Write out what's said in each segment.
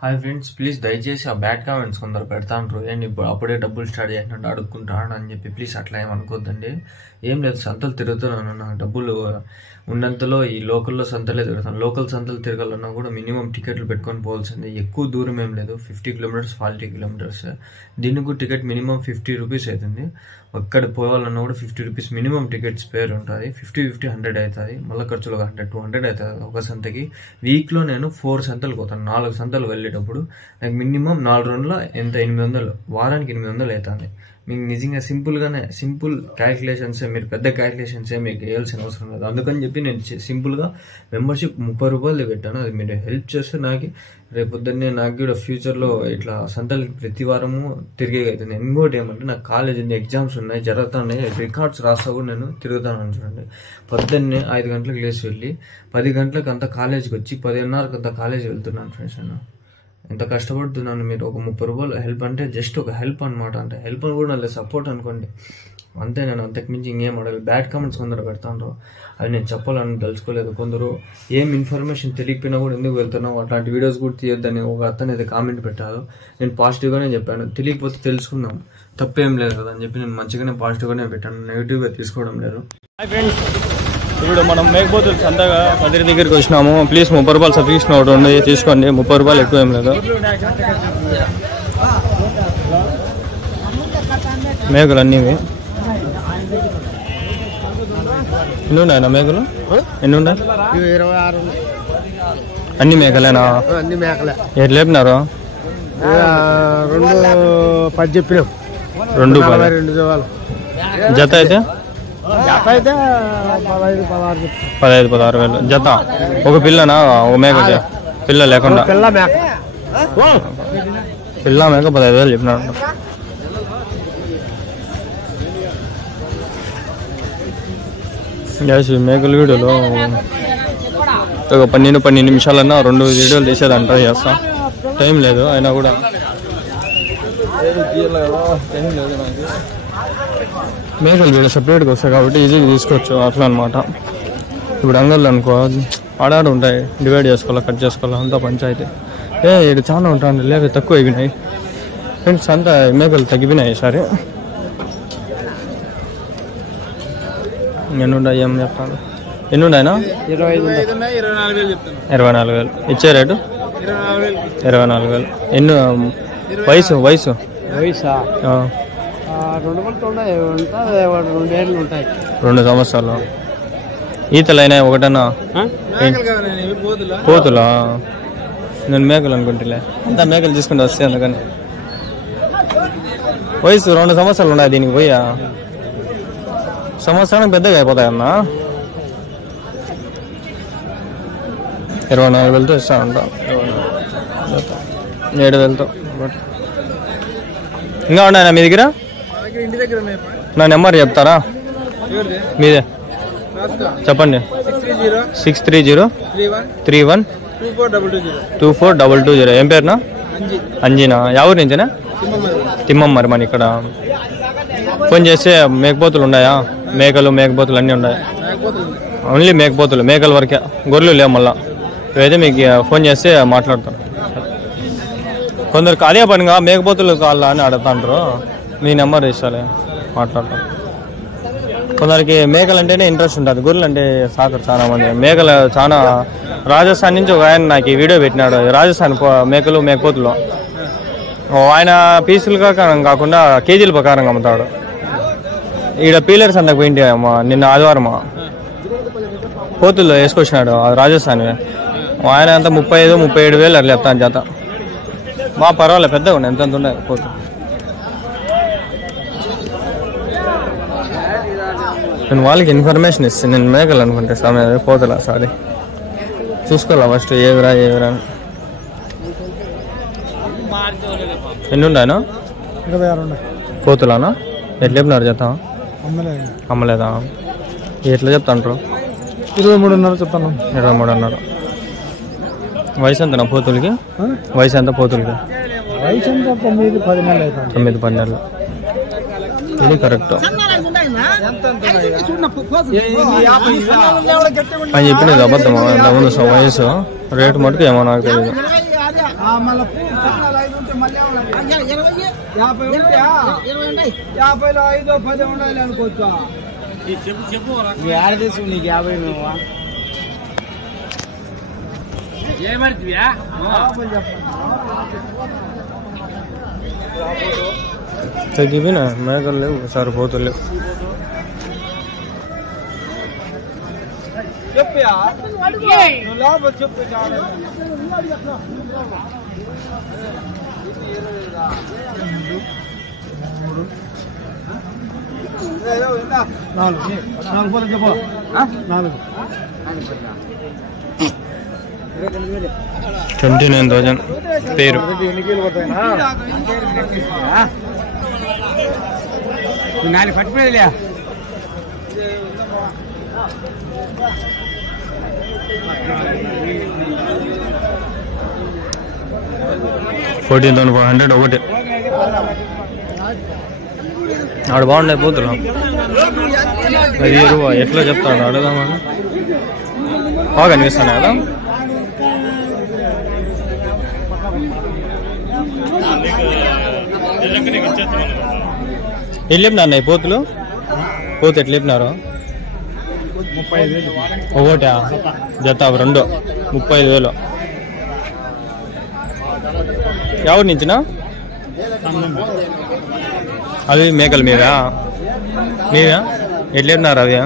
Hi friends, please దయచేసి ఆ bad comments కొందరు పెడతాంటారు. ఏంటి ఇప్పుడు అప్పుడే డబ్బులు స్టార్ట్ చేసినట్టు అడుక్కుంటాను అని చెప్పి ప్లీజ్ అట్లా ఏమనుకోద్దండి. ఏం లేదు, సంతలు తిరుగుతున్నాను. నాకు డబ్బులు ఉన్నంతలో ఈ లోకల్లో సంతలే తిరుగుతాను. లోకల్ సంతలు తిరగాలన్నా కూడా మినిమం టికెట్లు పెట్టుకొని పోవాల్సిందే. ఎక్కువ దూరం ఏం లేదు, 50 కిలోమీటర్స్ 40 కిలోమీటర్స్. దీనికి టికెట్ మినిమం 50 రూపీస్ అవుతుంది. అక్కడ పోవాలన్నా కూడా 50 రూపీస్ మినిమం టికెట్ స్పేర్ ఉంటుంది. 50 100 అవుతుంది. మళ్ళీ ఖర్చులు 100-200 అవుతుంది ఒక సంతకి. వీక్లో నేను 4 సంతలు పోతాను. 4 సంతలు వెళ్ళేటప్పుడు నాకు మినిమం 4 రోజుల్లో ఎంత 800, వారానికి 800 అవుతుంది. మీకు నిజంగా సింపుల్ క్యాలిక్యులేషన్స్, మీరు పెద్ద క్యాలిక్యులేషన్సే మీకు వేయాల్సిన అవసరం లేదు. అందుకని చెప్పి నేను సింపుల్గా మెంబర్షిప్ 30 రూపాయలు పెట్టాను. అది మీరు హెల్ప్ చేస్తే నాకు రేపొద్దున్నే నాకు కూడా ఫ్యూచర్లో ఇట్లా సంతలకి ప్రతి వారము తిరిగే అవుతుంది. ఇంకోటి ఏమంటే నాకు కాలేజ్ ఉంది, ఎగ్జామ్స్ ఉన్నాయి, జరుగుతున్నాయి, రికార్డ్స్ రాస్తా కూడా నేను తిరుగుతాను. చూడండి, పొద్దున్నే 5 గంటలకు లేచి వెళ్ళి 10 గంటలకు అంతా కాలేజ్కి వచ్చి 10:30కి అంతా కాలేజ్ వెళ్తున్నాను. ఫ్రెండ్స్, నేను ఎంత కష్టపడుతున్నాను. మీరు ఒక 30 రూపాయలు హెల్ప్ అంటే జస్ట్ ఒక హెల్ప్ అనమాట. అంటే హెల్ప్ అని కూడా లేదు, సపోర్ట్ అనుకోండి అంతే. నేను అంతకుమించి ఇంకేం అడగలేదు. బ్యాడ్ కామెంట్స్ కొందరు పెడతాను, అది నేను చెప్పాలని తెలుసుకోలేదు. కొందరు ఏం ఇన్ఫర్మేషన్ తెలియకపోయినా కూడా ఎందుకు వెళ్తున్నావు, అట్లాంటి వీడియోస్ కూడా తీయొద్దని ఒక అతను అయితే కామెంట్ పెట్టారు. నేను పాజిటివ్గానే చెప్పాను, తెలియకపోతే తెలుసుకుందాం, తప్పేం లేదు కదా అని చెప్పి నేను మంచిగానే పాజిటివ్గానే పెట్టాను, నెగిటివ్గా తీసుకోవడం లేదు. హాయ్ ఫ్రెండ్స్, ఇప్పుడు మనం మేకపోతులు సంతగా కదిరి దగ్గరికి వచ్చినాము. ప్లీజ్ 30 రూపాయలు సబ్స్క్రిప్షన్ ఒకటి ఉంది, తీసుకోండి. 30 రూపాయలు ఎక్కువ ఏం లేదు. మేకలు అన్నీ ఎన్ని ఉన్నాయన్నా? మేకలు ఎన్ని ఉన్నాయి? 26. అన్ని మేకలేనా? అన్ని మేకలే. ఎటు లేపినారు? 2.10 చెప్పినాం. 2.10 జత అయితే? జత అయితే 15-16 వేలు జత. ఒక పిల్లనా? ఒక మేక పిల్ల లేకుండా? పిల్ల మేక 15 వేలు చెప్పినాడు. మేకల వీడియోలో ఒక 12 నిమిషాలన్నా 2 వీడియోలు తీసేదంట. చేస్తా, టైం లేదు అయినా కూడా. మేకలు వీడియో సపరేట్గా వస్తాయి కాబట్టి ఈజీగా తీసుకోవచ్చు, అట్లా అనమాట. ఇప్పుడు అంగళ్ళు అనుకో ఆడాడు ఉంటాయి, డివైడ్ చేసుకోవాలా, కట్ చేసుకోవాలా, అంతా పంచాయతీ. ఇక్కడ చాలా ఉంటాయి, లేక తక్కువ ఎగినాయి ఫ్రెండ్స్. అంతా మేకలు తగ్గిపోయినాయి ఈసారి. ఎన్నుంటాయి ఏం చెప్తాను? ఎన్నుంటాయినా? 24 వేలు ఇచ్చే రేటు 24 వేలు. ఎన్ని వయసు? 2 సంవత్సరాలు. ఈతలు అయినాయి ఒకటన్నా? పోతులా? నేను మేకలు అనుకుంటులే, అంతా మేకలు తీసుకుంటూ వస్తే అందుకని. వయసు 2 సంవత్సరాలు ఉన్నాయి దీనికి. పోయా సంవత్సరానికి పెద్దగా అయిపోతాయన్నా. 24 వేలతో ఇస్తానంట, 7 వేలతో. ఇంకా ఉన్నాయన్నా మీ దగ్గర? నా నెంబర్ చెప్తారా? మీదే చెప్పండి. 63031242220. ఏం పేరునా? అంజీనా? ఎవరి నుంచేనా? తిమ్మం. మరి మన ఇక్కడ ఫోన్ చేస్తే మేకపోతులు ఉన్నాయా? మేకపోతులు అన్నీ ఉన్నాయి. ఓన్లీ మేకపోతులు, మేకల వరకే, గొర్రెలు లేవు. మళ్ళా ఇవైతే మీకు ఫోన్ చేస్తే మాట్లాడతాను. కొందరికి అదే పనిగా మేకపోతులు కావాలా అని అడుగుతాంటారు. మీ నెంబర్ ఇస్తాలే, మాట్లాడతాం. కొందరికి మేకలు అంటేనే ఇంట్రెస్ట్ ఉంటుంది, గొర్రెలు అంటే సాకరు చాలా మంది. మేకలు చాలా రాజస్థాన్ నుంచి ఒక ఆయన నాకు ఈ వీడియో పెట్టినాడు. రాజస్థాన్ మేకపోతులు ఆయన పీసులుగా కాకుండా కేజీల ప్రకారం అమ్ముతాడు. ఈడ పీలర్స్ అంతకు పోయింటి నిన్న ఆదివారం పోతుల్లో వేసుకొచ్చినాడు రాజస్థాన్. ఆయన అంతా 35-37 వేలు అట్లా చెప్తాను జత. బాగా పర్వాలేదు, పెద్దగా ఉన్నాయి, ఎంత ఉన్నాయి పోతు. నేను వాళ్ళకి ఇన్ఫర్మేషన్ ఇస్తాను. నేను మేకలు అనుకుంటే సమయం పోతులా, సారీ చూసుకోవాలా ఫస్ట్ ఏవిరా అని. ఎన్ని ఉన్నాయనా? 26 పోతులానా? ఎట్లా చెప్పినారు జత? అమ్మలేదా? ఎట్లా చెప్తాంటారు? 23.5 చెప్తాను. 23.5. వయసు ఎంతనా పోతులకి? వయసు ఎంత పోతులకి? 9-10 నెలలు. ఇది కరెక్ట్ అని చెప్పినది అబద్ధమా? ఇంతకుముందు వయసు రేటు మటుకు ఏమో నాకు తెలియదు. మళ్ళీ 5 ఉంటే మళ్ళీ 50 ఉంటే 50లో 5 10 ఉండాలి అనుకోవచ్చా చెప్పు ఆడ తీసు నీకు 50 నువ్వు ఏమడితివా తగ్గిపోయినా మేకలు లేవు సరిపోతు లేవు చెప్పా లోపల చెప్పు నాలుగు 29,000 పేరు నాలుగు పట్టుకునేదిలే 14,400 ఒకటి ఆడ బాగుండే పోతులు అది ఎరువు ఎట్లా చెప్తాడు అడుగుదామని బాగా అనిపిస్తాను కదా ఎట్లా చెప్పినారు పోతులు పోతు ఎట్లా చెప్పినారు 35,000 ఒకటా జత 2 35,000 ఎవరి నుంచినా అవి మేకలు మీవా ఎట్లా చెప్పినారు అవి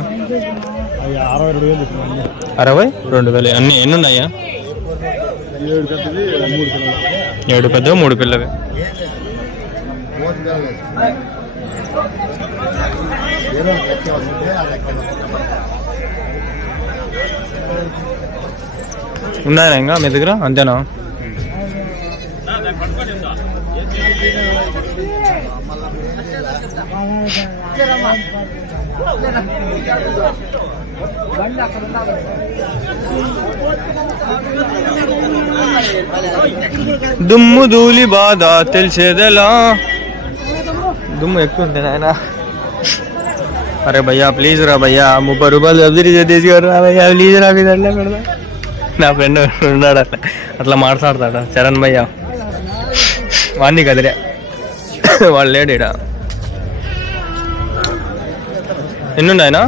62,000 అన్ని ఎన్ని ఉన్నాయా 7 పెద్ద 3 పిల్లవి ఉన్నాయా ఇంకా మీ దగ్గర అంతేనా దుమ్ము ధూళి బాధ తెలిసేదెలా దుమ్ము ఎక్కువ ఉంది నాయన అరే భయ్యా ప్లీజ్ రా భయ్యా 30 రూపాయలు సబ్సిడీ తీసుకురా భయ్యా ప్లీజ్ రా మీద పెడదా నా ఫ్రెండ్ ఉన్నాడు అట్లా మాట్లాడతాడా చరణ్ భయ్యా వాడిని కదిలే వాళ్ళు లేడు ఈడ ఎన్నున్నాయనా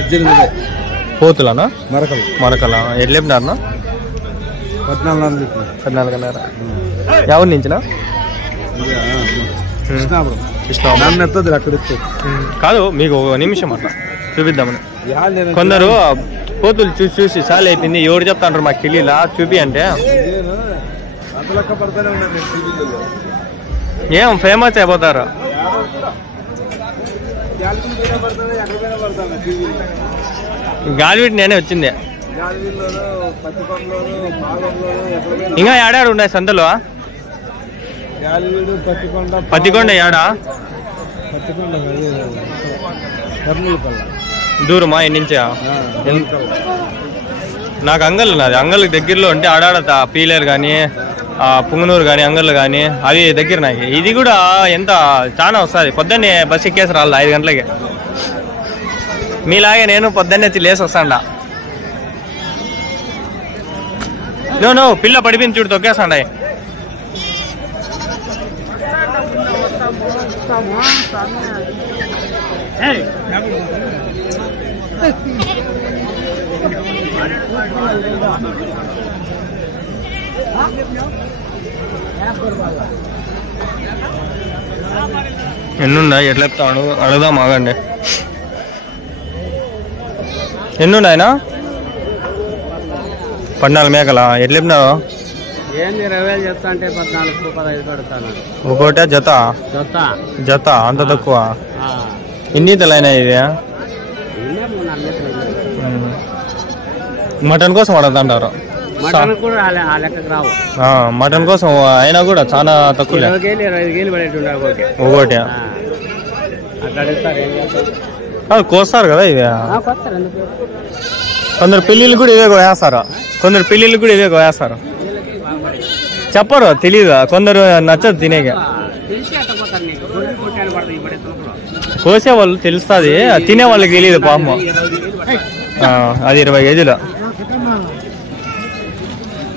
18 పోతులానా మరకలు మరకలా ఎట్లా చెప్పినారనా 14,500 ఎవరి నుంచినా కాదు మీకు ఒక నిమిషం అట్లా చూపిద్దామని కొందరు పోతులు చూసి చూసి సాల్ అయిపోయింది ఎవరు చెప్తాంటారు మాకు తెలియలా చూపి అంటే ఏం ఫేమస్ అయిపోతారు గాలివీటి నేనే వచ్చింది ఇంకా ఏడాడు ఉన్నాయి సంతలో పత్తికొండ ఏడా దూరమా ఎన్నించా నాకు అంగళ్ళు నాది అంగళ్ళకి దగ్గరలో ఉంటే ఆడాడత పీలేరు కానీ పుంగనూరు కానీ అంగళ్ళు కానీ అవి దగ్గర నాకు ఇది కూడా ఎంత చాలా వస్తుంది పొద్దున్నే బస్ ఎక్కేసి రాలి 5 గంటలకి మీలాగే నేను పొద్దున్నే లేసి వస్తాండా నువ్వు పిల్ల పడిపోయింది చూడు తొక్కేస్తాండా ఎన్నున్నాయి ఎట్లా చెప్తాడు అడుగుదాం ఆగండి ఎన్నున్నాయనా 14 మేకలా ఎట్లా చెప్పినావు ఏంది 20,000 చెప్తా అంటే 14-15 పెడతాను ఒకటే జత జత అంత తక్కువ ఎన్ని తెలైనా ఇవి మటన్ కోసం అడుగుతుంటారు మటన్ కోసం అయినా కూడా చాలా తక్కువ ఒకటి కోస్తారు కదా ఇవి కొందరు పెళ్ళిళ్ళు కూడా ఇవే వేస్తారు చెప్పరు తెలీదు కొందరు నచ్చదు తినేగా కోసే వాళ్ళు తెలుస్తుంది తినే వాళ్ళకి తెలియదు పాపం అది 20 కేజీలు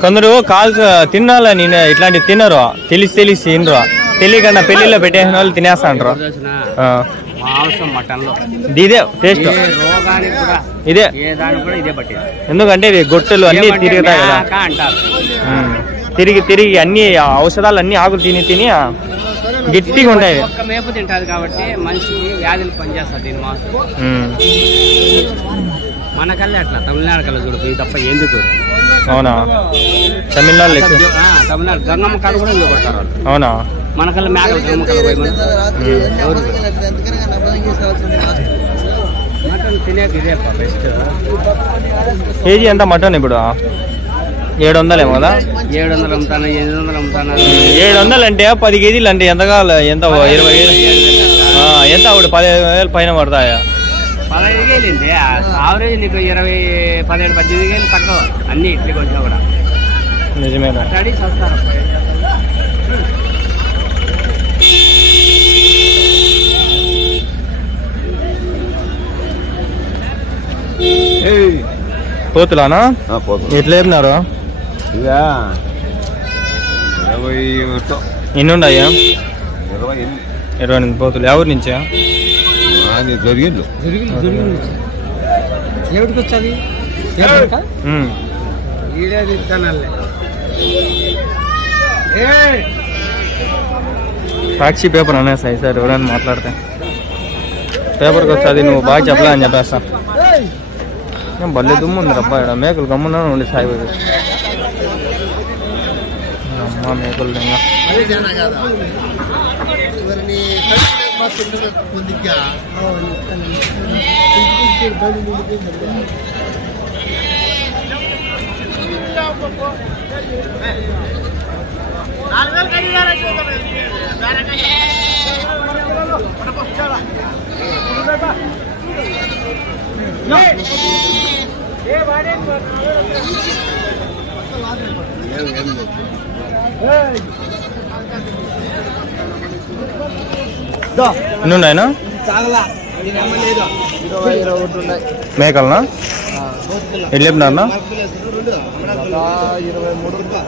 కొందరు కాల్స్ తినాలని ఇట్లాంటివి తినరు, తెలిసి తినరు, తెలియకుండా పెళ్లిలో పెట్టేసిన వాళ్ళు తినేస్తాంటారు. ఇదే టేస్ట్ ఇదే, ఎందుకంటే ఇవి గొట్టెలు అన్ని తిరుగుతాయి కదా, తిరిగి అన్ని ఔషధాలు అన్ని ఆకులు తిని గట్టిగా ఉంటాయి. మేపు తింటారు కాబట్టి మనిషికి వ్యాధులు పనిచేస్తారు దీని మాసం. మనకల్లే అట్లా తమిళనాడు కల్లా చూడు తప్ప ఎందుకు. అవునా? తమిళనాడు తమిళనాడు గంగమ్మ కాడ కూడా ఎందుకు కొడతారు వాళ్ళు. అవునా? మనకల్లా మేకలు గంగమ్మ కాడ పోయి మటన్ తినేది ఇదే బెస్ట్. కేజీ ఎంత మటన్ ఇప్పుడు? 700 ఏమో కదా? 700 అమ్ముతాను, 800 అమ్ముతాను. 700 అంటే 10 కేజీలు అంటే ఎంత కావాలి? ఎంత 20 ఎంత అప్పుడు 15,000 పైన పడతాయా? 15,000 ఆవరేజ్ నీకు 17-18,000 తక్కువ అన్ని ఇట్లకి వచ్చినా కూడా. నిజమేనా? స్టడీస్ వస్తారు. పోతులానా? ఎట్లా చెప్పినారు? ఎన్ని ఉన్నాయా? 28 పోతులు. ఎవరి నుంచా? సాక్షి పేపర్ అనేసాయి సార్, ఎవరైనా మాట్లాడితే పేపర్కి వచ్చి నువ్వు బాగా చెప్పలే అని చెప్పేస్తా. భలే దుమ్ము ఉంది రబ్బా, ఇక్కడ మేకలు గమ్మున ఉండి సాయిపోయి అమ్మ మేకలు ఇంకా. ఎన్ని ఉన్నాయనా మేకలనా? ఎట్లా చెప్పినారనా?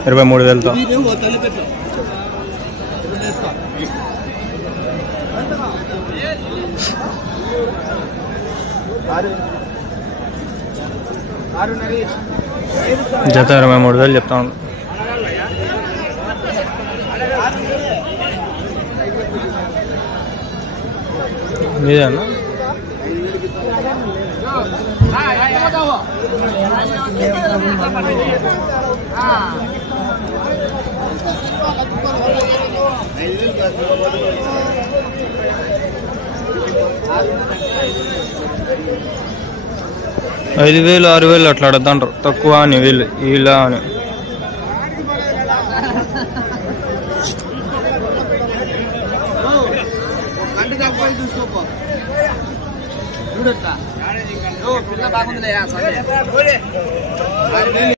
23,000తో. జత 23,000 చెప్తా ఉన్నాను. ఇదేనా? $5,000 $6,000 అట్లా అడుగుతాంటారు, తక్కువ అని వీళ్ళు ఇలా అని. చూడట్లా